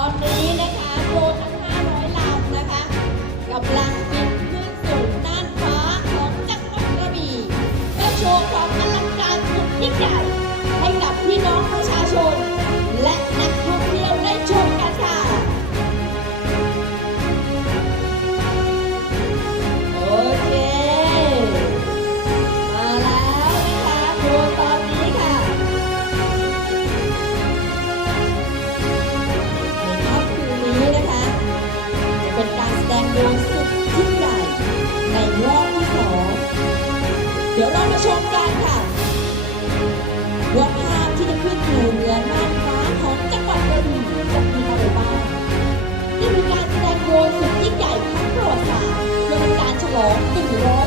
อน เดี๋ยวเรามาชมกันค่ะว่าภาพที่จะขึ้นอยู่เหนือน่านฟ้าของจังหวัดกระบี่จะมีอะไรบ้างนี่คือการแสดงโดรนสุดยิ่งใหญ่ครั้งประวัติศาสตร์เพื่อเป็นการฉลอง123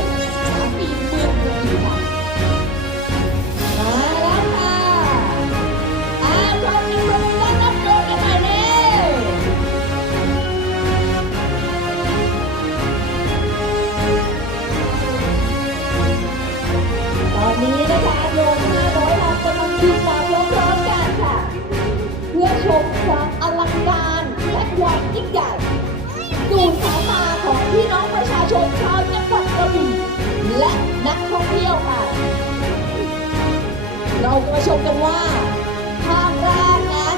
เราจะมาชมกันว่าภาพแรกนะ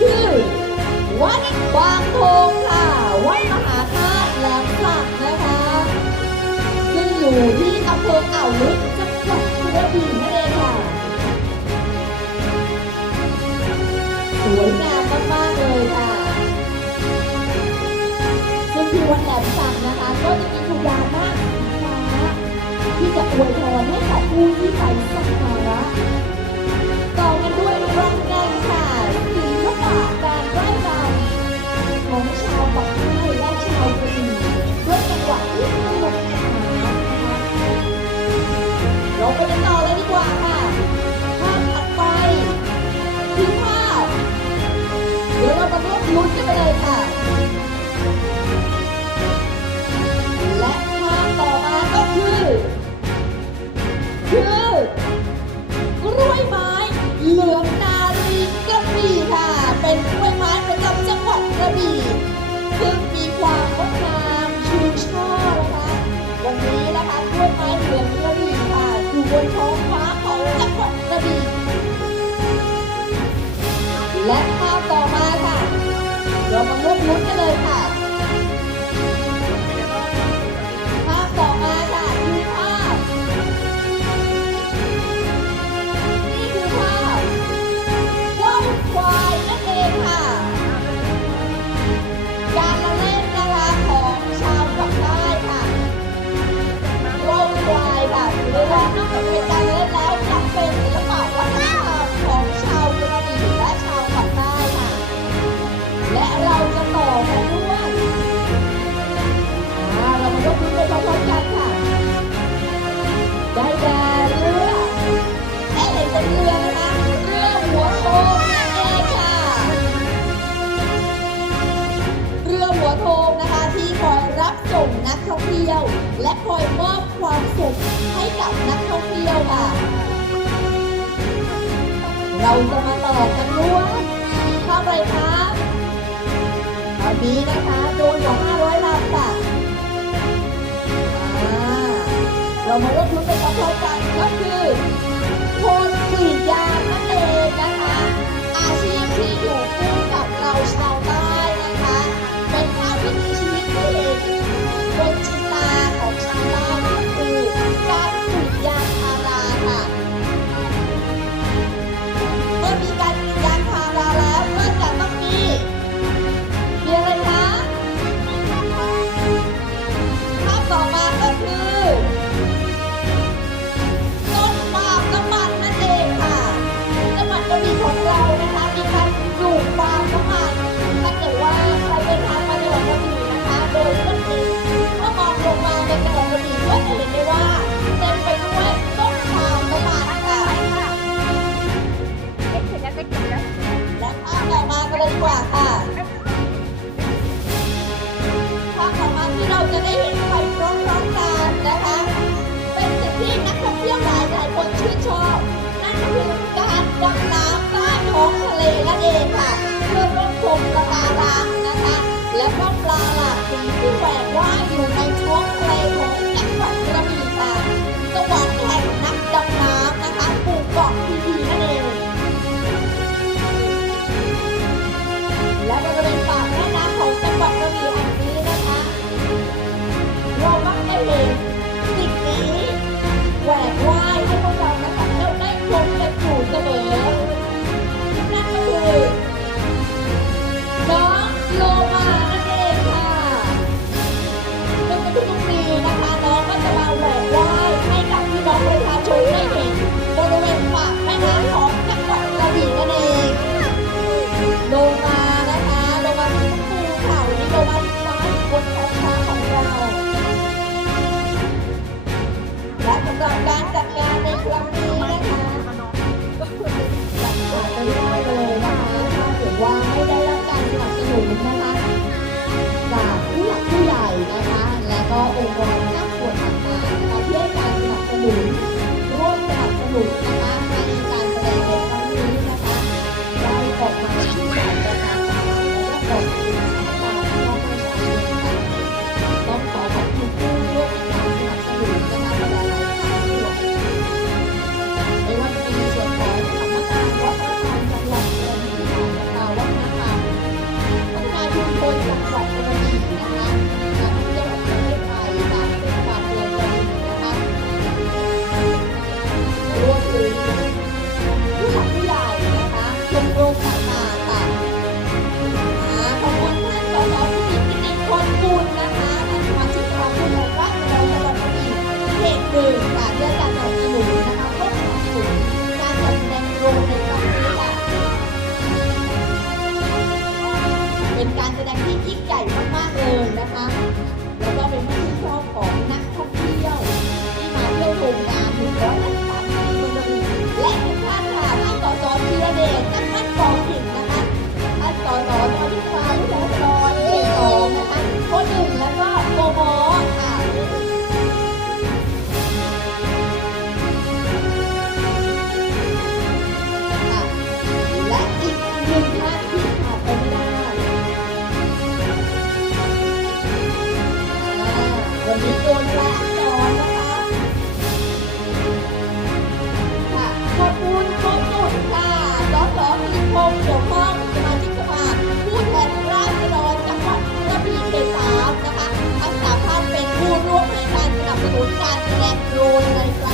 คือวัดบางโพงค่ะวัดมหาธาตุแหลมสักนะคะซึ่งอยู่ที่อำเภออ่าวลึกจังหวัดกระบี่นั่นเองค่ะ สวยงามมากๆเลยค่ะซึ่งที่วัดแหลมสักนะคะ ก็จะมีพญานาคที่จะอวยพรให้กับผู้ที่ไปสัก ลุ้นกันไปเลยค่ะ และภาพต่อมาก็คือ คือกล้วยไม้เหลืองนารีกระบี่ค่ะ เป็นกล้วยไม้ประจำจังหวัดกระบี่ซึ่งมีความงดงามชูช่อนะคะวันนี้นะคะกล้วยไม้เหลืองกระบี่ค่ะอยู่บนท้องฟ้าของจังหวัดกระบี่และภาพ เรามาร่วมลุ้นกันเลยค่ะ รือหัวโทงนะคะที่คอยรับส่งนักท่องเที่ยว และคอยมอบความสุขให้กับนักท่องเที่ยวค่ะ เราจะมาต่อกันด้วยภาพอะไรคะตอนนี้นะคะโดนกว่า500ลำค่ะเรามาเริ่มลุ้นไปพร้อมๆกันก็คือคนกรีดยางนั่นเองนะคะอาชีพที่อยู่คู่กับเราชาวใต้ 是不会花。 ว่าให้ได้รับการสนับสนุนนะคะจากผู้หลักผู้ใหญ่นะคะ และก็องค์กรภาคส่วนต่างๆนะคะเพื่อการสนับสนุนร่วมสนับสนุนนะคะ แสดงที่ยิ่งใหญ่มากๆเลยนะคะ แล้วก็เป็น มีโดนแน่นอนนะคะค่ะขบคุณครบสุดค่ะดรพิริพงหลวงมาชิกสภาผู้แทนราษฎรจังหวัดกระบี่เขตสามนะคะ ทั้สามท่นเป็นผู้ร่วการสนับสนุนการแสดงโดนในครั้ง